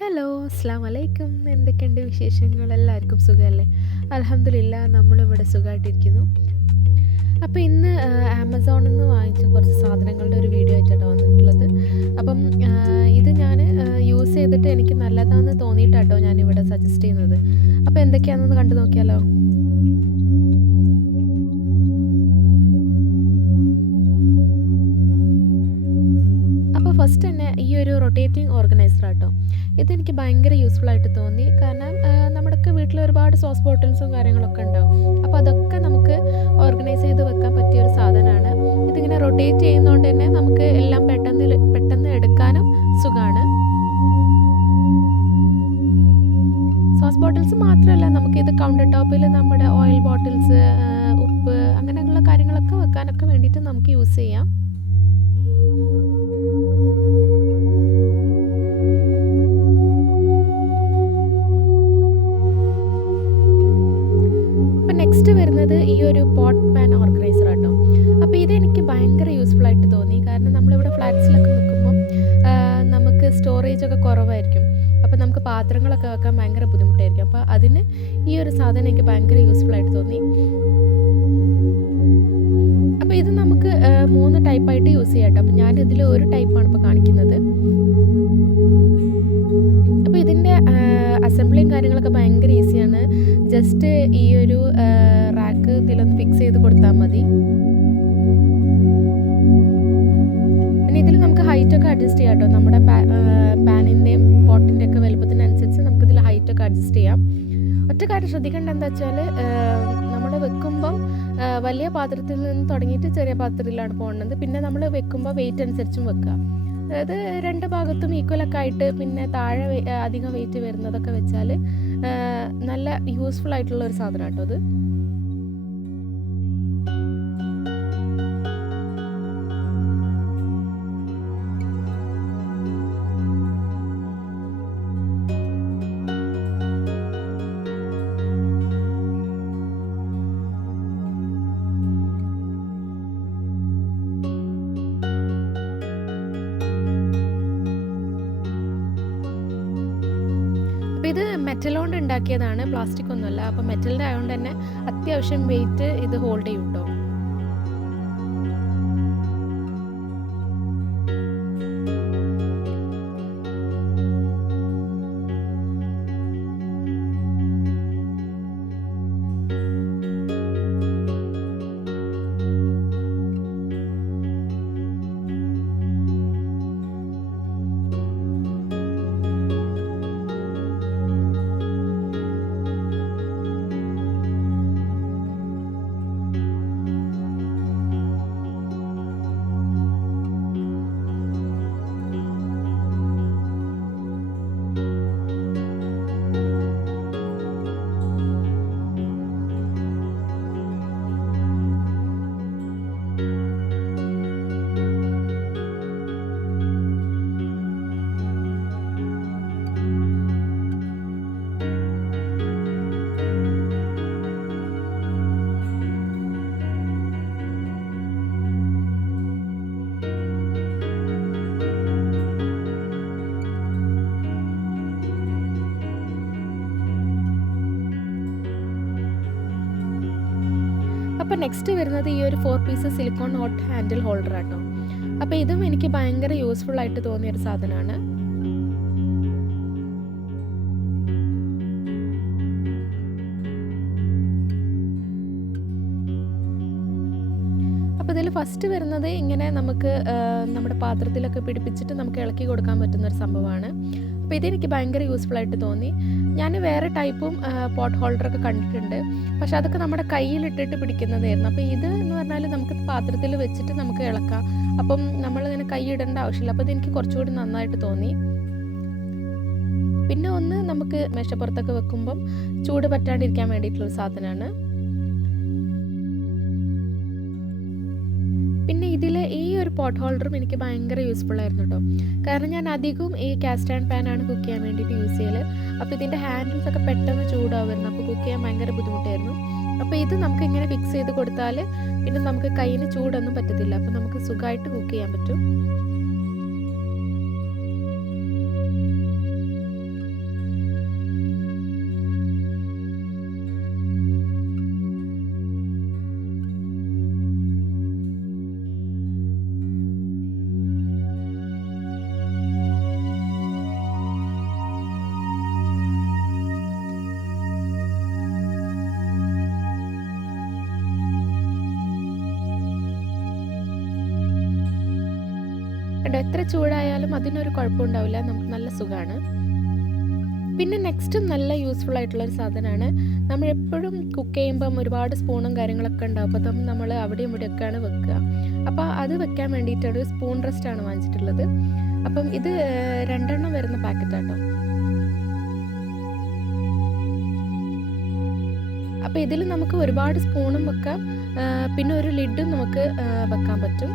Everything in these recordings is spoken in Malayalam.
ഹലോ, അസ്സലാമു അലൈക്കും. എന്തൊക്കെയുണ്ട് വിശേഷങ്ങൾ? എല്ലാവർക്കും സുഖമല്ലേ? അൽഹംദുലില്ലാ നമ്മളിവിടെ സുഖമായിട്ടിരിക്കുന്നു. അപ്പോൾ ഇന്ന് ആമസോണിൽ നിന്ന് വാങ്ങിച്ച കുറച്ച് സാധനങ്ങളുടെ ഒരു വീഡിയോ ആയിട്ടാണ് വന്നിട്ടുള്ളത്. അപ്പം ഇത് ഞാൻ യൂസ് ചെയ്തിട്ട് എനിക്ക് നല്ലതാണെന്ന് തോന്നിയിട്ടാട്ടോ ഞാനിവിടെ സജസ്റ്റ് ചെയ്യുന്നത്. അപ്പോൾ എന്തൊക്കെയാണെന്ന് കണ്ടു നോക്കിയാലോ? അപ്പോൾ ഫസ്റ്റ് തന്നെ ഈ ഒരു റൊട്ടേറ്റിംഗ് ഓർഗനൈസർ ആട്ടോ. ഇതെനിക്ക് ഭയങ്കര യൂസ്ഫുൾ ആയിട്ട് തോന്നി. കാരണം നമ്മുടെയൊക്കെ വീട്ടിൽ ഒരുപാട് സോസ് ബോട്ടിൽസും കാര്യങ്ങളൊക്കെ ഉണ്ടാവും. അപ്പോൾ അതൊക്കെ നമുക്ക് ഓർഗനൈസ് ചെയ്ത് വെക്കാൻ പറ്റിയ ഒരു സാധനമാണ്. ഇതിങ്ങനെ റൊട്ടേറ്റ് ചെയ്യുന്നതുകൊണ്ട് തന്നെ നമുക്ക് എല്ലാം പെട്ടെന്ന് എടുക്കാനും സുഖമാണ്. സോസ് ബോട്ടിൽസ് മാത്രമല്ല, നമുക്കിത് കൗണ്ടർ ടോപ്പിൽ നമ്മുടെ ഓയിൽ ബോട്ടിൽസ്, ഉപ്പ് അങ്ങനെയുള്ള കാര്യങ്ങളൊക്കെ വെക്കാനൊക്കെ വേണ്ടിയിട്ട് നമുക്ക് യൂസ് ചെയ്യാം. അപ്പോൾ നെക്സ്റ്റ് വരുന്നത് ഈ ഒരു പോട്ട് പാൻ ഓർഗനൈസർ ആട്ടോ. അപ്പോൾ ഇതെനിക്ക് ഭയങ്കര യൂസ്ഫുൾ ആയിട്ട് തോന്നി. കാരണം നമ്മളിവിടെ ഫ്ലാറ്റ്സിലൊക്കെ നിൽക്കുമ്പം നമുക്ക് സ്റ്റോറേജ് ഒക്കെ കുറവായിരിക്കും. അപ്പോൾ നമുക്ക് പാത്രങ്ങളൊക്കെ വെക്കാൻ ഭയങ്കര ബുദ്ധിമുട്ടായിരിക്കും. അപ്പോൾ അതിന് ഈ ഒരു സാധനം എനിക്ക് ഭയങ്കര യൂസ്ഫുൾ ആയിട്ട് തോന്നി. അപ്പോൾ ഇത് നമുക്ക് 3 ടൈപ്പായിട്ട് യൂസ് ചെയ്യാം കേട്ടോ. അപ്പോൾ ഞാനിതിൽ ഒരു ടൈപ്പാണ് ഇപ്പോൾ കാണിക്കുന്നത്. അപ്പോൾ ഇതിൻ്റെ അസംബ്ലിയും കാര്യങ്ങളൊക്കെ ഭയങ്കര ഈസിയാണ്. ജസ്റ്റ് ഈ ഒരു റാക്ക് ഇതിലൊന്ന് ഫിക്സ് ചെയ്ത് കൊടുത്താൽ മതി. പിന്നെ ഇതിൽ നമുക്ക് ഹൈറ്റൊക്കെ അഡ്ജസ്റ്റ് ചെയ്യാം കേട്ടോ. നമ്മുടെ പാനിൻ്റെയും പോട്ടിൻ്റെ ഒക്കെ വലുപ്പത്തിനനുസരിച്ച് നമുക്കിതിൽ ഹൈറ്റൊക്കെ അഡ്ജസ്റ്റ് ചെയ്യാം. ഒറ്റ കാര്യം ശ്രദ്ധിക്കേണ്ടത് എന്താ വെച്ചാൽ നമ്മൾ വെക്കുമ്പം വലിയ പാത്രത്തിൽ നിന്ന് തുടങ്ങിയിട്ട് ചെറിയ പാത്രത്തിലാണ് പോകുന്നത്. പിന്നെ നമ്മൾ വെക്കുമ്പോൾ വെയിറ്റ് അനുസരിച്ചും വെക്കുക. അതായത് 2 ഭാഗത്തും ഈക്വലൊക്കെ ആയിട്ട്, പിന്നെ താഴെ അധികം വെയിറ്റ് വരുന്നതൊക്കെ വെച്ചാൽ നല്ല യൂസ്ഫുൾ ആയിട്ടുള്ള ഒരു സാധനം കേട്ടോ അത്. അപ്പോൾ ഇത് മെറ്റൽ കൊണ്ട് ഉണ്ടാക്കിയതാണ്, പ്ലാസ്റ്റിക് ഒന്നുമല്ല. അപ്പോൾ മെറ്റലിൻ്റെ ആയതുകൊണ്ട് തന്നെ അത്യാവശ്യം വെയിറ്റ് ഇത് ഹോൾഡ് ചെയ്യും കേട്ടോ. അപ്പോൾ നെക്സ്റ്റ് വരുന്നത് ഈ ഒരു 4 piece silicone hot handle holder ആട്ടോ. അപ്പോൾ ഇതും എനിക്ക് ഭയങ്കര യൂസ്ഫുൾ ആയിട്ട് തോന്നിയൊരു സാധനമാണ്. അപ്പോൾ ഇതിൽ ഫസ്റ്റ് വരുന്നത് ഇങ്ങനെ നമുക്ക് നമ്മുടെ പാത്രത്തിലൊക്കെ പിടിപ്പിച്ചിട്ട് നമുക്ക് ഇളക്കി കൊടുക്കാൻ പറ്റുന്നൊരു സംഭവമാണ്. അപ്പോൾ ഇതെനിക്ക് ഭയങ്കര യൂസ്ഫുൾ ആയിട്ട് തോന്നി. ഞാൻ വേറെ ടൈപ്പും പോട്ട് ഹോൾഡറൊക്കെ കണ്ടിട്ടുണ്ട്. പക്ഷെ അതൊക്കെ നമ്മുടെ കയ്യിലിട്ടിട്ട് പിടിക്കുന്നതായിരുന്നു. അപ്പോൾ ഇത് എന്ന് പറഞ്ഞാൽ നമുക്ക് പാത്രത്തിൽ വെച്ചിട്ട് നമുക്ക് ഇളക്കാം. അപ്പം നമ്മളിങ്ങനെ കൈ ഇടേണ്ട ആവശ്യമില്ല. അപ്പോൾ ഇതെനിക്ക് കുറച്ചുകൂടി നന്നായിട്ട് തോന്നി. പിന്നെ ഒന്ന് നമുക്ക് മേശപ്പുറത്തൊക്കെ വെക്കുമ്പം ചൂട് പറ്റാണ്ടിരിക്കാൻ വേണ്ടിയിട്ടുള്ളൊരു സാധനമാണ്. പിന്നെ ഇതിൽ ഈ ഒരു പോട്ട് ഹോൾഡറും എനിക്ക് ഭയങ്കര യൂസ്ഫുൾ ആയിരുന്നു കേട്ടോ. കാരണം ഞാൻ അധികവും ഈ കാസ്റ്റ് ആൻഡ് പാനാണ് കുക്ക് ചെയ്യാൻ വേണ്ടിയിട്ട് യൂസ് ചെയ്യൽ. അപ്പോൾ ഇതിൻ്റെ ഹാൻഡിൽസൊക്കെ പെട്ടെന്ന് ചൂടാവുമായിരുന്നു. അപ്പോൾ കുക്ക് ചെയ്യാൻ ഭയങ്കര ബുദ്ധിമുട്ടായിരുന്നു. അപ്പോൾ ഇത് നമുക്ക് ഇങ്ങനെ ഫിക്സ് ചെയ്ത് കൊടുത്താൽ പിന്നെ നമുക്ക് കയ്യിന് ചൂടൊന്നും പറ്റത്തില്ല. അപ്പോൾ നമുക്ക് സുഖമായിട്ട് കുക്ക് ചെയ്യാൻ പറ്റും. കണ്ടോ എത്ര ചൂടായാലും അതിനൊരു കുഴപ്പമുണ്ടാവില്ല, നമുക്ക് നല്ല സുഖമാണ്. പിന്നെ നെക്സ്റ്റ് നല്ല യൂസ്ഫുൾ ആയിട്ടുള്ളൊരു സാധനമാണ്, നമ്മളെപ്പോഴും കുക്ക് ചെയ്യുമ്പം ഒരുപാട് സ്പൂണും കാര്യങ്ങളൊക്കെ ഉണ്ടാവും, അപ്പം നമ്മൾ അവിടെയും ഇവിടെയൊക്കെയാണ് വെക്കുക. അപ്പോൾ അത് വെക്കാൻ വേണ്ടിയിട്ടൊരു സ്പൂൺ റെസ്റ്റാണ് വാങ്ങിച്ചിട്ടുള്ളത്. അപ്പം ഇത് 2 എണ്ണം വരുന്ന പാക്കറ്റാട്ടോ. അപ്പോൾ ഇതിൽ നമുക്ക് ഒരുപാട് സ്പൂണും വെക്കാം, പിന്നെ ഒരു ലിഡും നമുക്ക് വെക്കാൻ പറ്റും.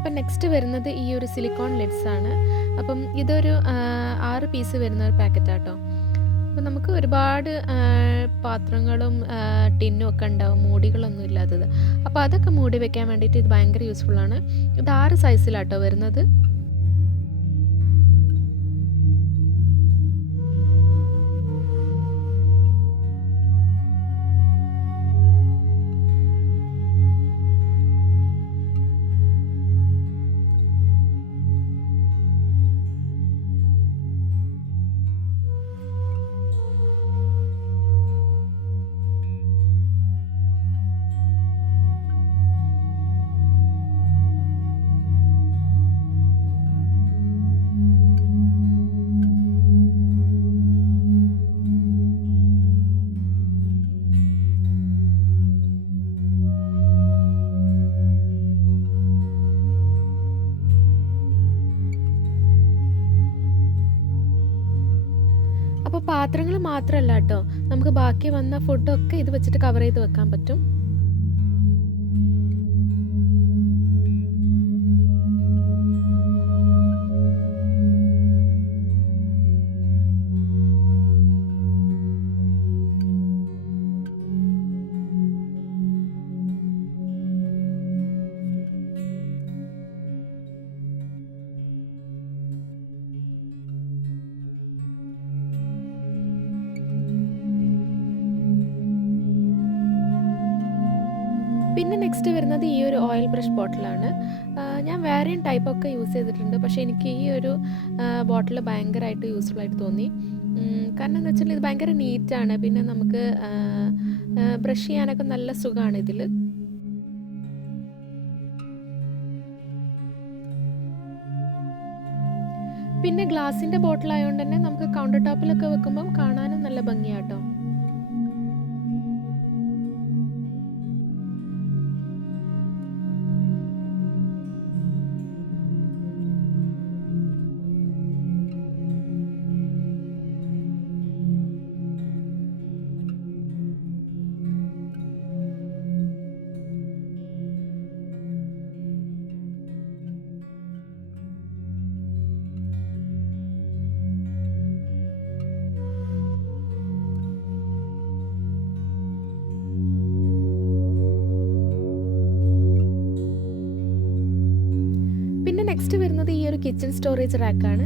അപ്പം നെക്സ്റ്റ് വരുന്നത് ഈ ഒരു സിലിക്കോൺ ലിഡ്സ് ആണ്. അപ്പം ഇതൊരു 6 പീസ് വരുന്ന ഒരു പാക്കറ്റാട്ടോ. അപ്പം നമുക്ക് ഒരുപാട് പാത്രങ്ങളും ടിന്നും ഒക്കെ ഉണ്ടാവും, മൂടികളൊന്നും ഇല്ലാത്തത്. അപ്പോൾ അതൊക്കെ മൂടി വെക്കാൻ വേണ്ടിയിട്ട് ഇത് ഭയങ്കര യൂസ്ഫുള്ളാണ്. ഇത് 6 സൈസിലാട്ടോ വരുന്നത്. അപ്പോൾ പാത്രങ്ങൾ മാത്രമല്ല കേട്ടോ, നമുക്ക് ബാക്കി വന്ന ഫുഡൊക്കെ ഇത് വെച്ചിട്ട് കവർ ചെയ്ത് വെക്കാൻ പറ്റും. പിന്നെ നെക്സ്റ്റ് വരുന്നത് ഈ ഒരു ഓയിൽ ബ്രഷ് ബോട്ടിലാണ്. ഞാൻ വേറെയും ടൈപ്പൊക്കെ യൂസ് ചെയ്തിട്ടുണ്ട്, പക്ഷേ എനിക്ക് ഈ ഒരു ബോട്ടിൽ ഭയങ്കരമായിട്ട് യൂസ്ഫുൾ ആയിട്ട് തോന്നി. കാരണം എന്താ വെച്ചാൽ ഇത് ഭയങ്കര നീറ്റാണ്, പിന്നെ നമുക്ക് ബ്രഷ് ചെയ്യാനൊക്കെ നല്ല സുഖമാണ് ഇതിൽ. പിന്നെ ഗ്ലാസിൻ്റെ ബോട്ടിലായതുകൊണ്ട് തന്നെ നമുക്ക് കൗണ്ടർ ടോപ്പിലൊക്കെ വെക്കുമ്പം കാണാനും നല്ല ഭംഗിയാട്ടോ. പിന്നെ നെക്സ്റ്റ് വരുന്നത് ഈ ഒരു കിച്ചൺ സ്റ്റോറേജ് റാക്കാണ്.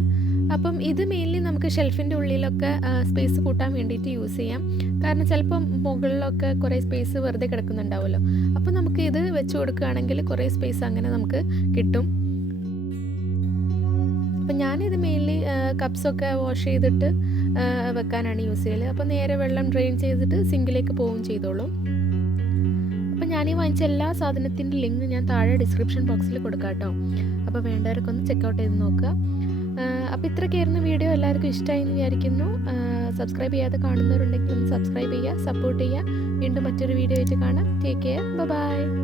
അപ്പം ഇത് മെയിൻലി നമുക്ക് ഷെൽഫിൻ്റെ ഉള്ളിലൊക്കെ സ്പേസ് കൂട്ടാൻ വേണ്ടിയിട്ട് യൂസ് ചെയ്യാം. കാരണം ചിലപ്പം മുകളിലൊക്കെ കുറേ സ്പേസ് വെറുതെ കിടക്കുന്നുണ്ടാവുമല്ലോ, അപ്പോൾ നമുക്ക് ഇത് വെച്ച് കൊടുക്കുകയാണെങ്കിൽ കുറേ സ്പേസ് അങ്ങനെ നമുക്ക് കിട്ടും. അപ്പം ഞാനിത് മെയിൻലി കപ്സൊക്കെ വാഷ് ചെയ്തിട്ട് വെക്കാനാണ് യൂസ് ചെയ്യൽ. അപ്പോൾ നേരെ വെള്ളം ഡ്രെയിൻ ചെയ്തിട്ട് സിങ്കിലേക്ക് പോവുകയും ചെയ്തോളും. അപ്പോൾ ഞാനീ വാങ്ങിച്ച എല്ലാ സാധനത്തിൻ്റെ ലിങ്ക് ഞാൻ താഴെ ഡിസ്ക്രിപ്ഷൻ ബോക്സിൽ കൊടുക്കാം കേട്ടോ. അപ്പോൾ വേണ്ടവരൊക്കെ ഒന്ന് ചെക്കൗട്ട് ചെയ്ത് നോക്കുക. അപ്പോൾ ഇത്രയൊക്കെയായിരുന്നു വീഡിയോ. എല്ലാവർക്കും ഇഷ്ടമായി എന്ന് വിചാരിക്കുന്നു. സബ്സ്ക്രൈബ് ചെയ്യാതെ കാണുന്നവരുണ്ടെങ്കിൽ ഒന്ന് സബ്സ്ക്രൈബ് ചെയ്യുക, സപ്പോർട്ട് ചെയ്യുക. വീണ്ടും മറ്റൊരു വീഡിയോ ആയിട്ട് കാണാം. Take care, by.